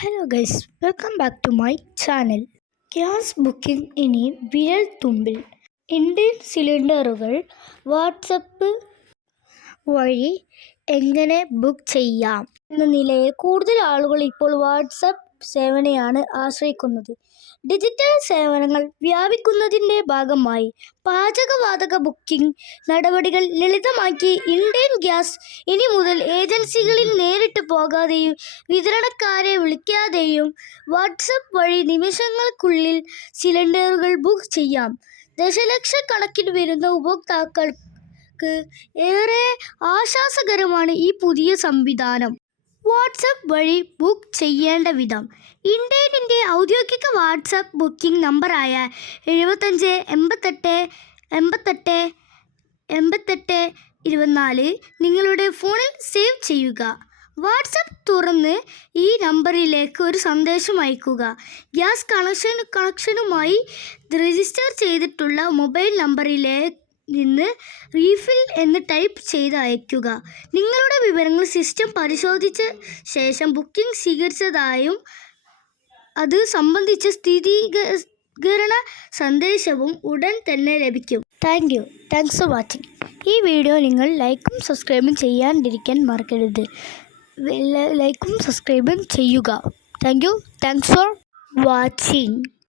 Hello guys, welcome back to my channel. Gas booking ഇനി വിരൽ തുമ്പിൽ. ഇന്ത്യൻ സിലിണ്ടറുകൾ വാട്സപ്പ് വഴി എങ്ങനെ ബുക്ക് ചെയ്യാം എന്ന നിലയിൽ കൂടുതൽ ആളുകൾ ഇപ്പോൾ വാട്സപ്പ് സേവനയാണ് ആശ്രയിക്കുന്നത്. ഡിജിറ്റൽ സേവനങ്ങൾ വ്യാപിക്കുന്നതിൻ്റെ ഭാഗമായി പാചകവാതക ബുക്കിംഗ് നടപടികൾ ലളിതമാക്കി ഇന്ത്യൻ ഗ്യാസ് ഇനി മുതൽ ഏജൻസികളിൽ നേരിട്ട് പോകാതെയും വിതരണക്കാരെ വിളിക്കാതെയും വാട്സപ്പ് വഴി നിമിഷങ്ങൾക്കുള്ളിൽ സിലിണ്ടറുകൾ ബുക്ക് ചെയ്യാം. ദശലക്ഷക്കണക്കിന് വരുന്ന ഉപഭോക്താക്കൾക്ക് ഏറെ ആശ്വാസകരമാണ് ഈ പുതിയ സംവിധാനം. വാട്സപ്പ് വഴി ബുക്ക് ചെയ്യേണ്ട വിധം. ഇന്ത്യൻ്റെ ഔദ്യോഗിക വാട്സപ്പ് ബുക്കിംഗ് നമ്പറായ 75 88 88 88 24 നിങ്ങളുടെ ഫോണിൽ സേവ് ചെയ്യുക. വാട്സപ്പ് തുറന്ന് ഈ നമ്പറിലേക്ക് ഒരു സന്ദേശം അയയ്ക്കുക. ഗ്യാസ് കണക്ഷനുമായി രജിസ്റ്റർ ചെയ്തിട്ടുള്ള മൊബൈൽ നമ്പറിൽ നിന്ന് റീഫിൽ എന്ന് ടൈപ്പ് ചെയ്ത് അയയ്ക്കുക. നിങ്ങളുടെ വിവരങ്ങൾ സിസ്റ്റം പരിശോധിച്ച ശേഷം ബുക്കിംഗ് സ്വീകരിച്ചതായും അത് സംബന്ധിച്ച സ്ഥിരീകരണ സന്ദേശവും ഉടൻ തന്നെ ലഭിക്കും. Thanks for watching. ഈ വീഡിയോ നിങ്ങൾ ലൈക്കും സബ്സ്ക്രൈബും ചെയ്യാണ്ടിരിക്കാൻ മറക്കരുത്. ലൈക്കും സബ്സ്ക്രൈബും ചെയ്യുക. Thanks for watching.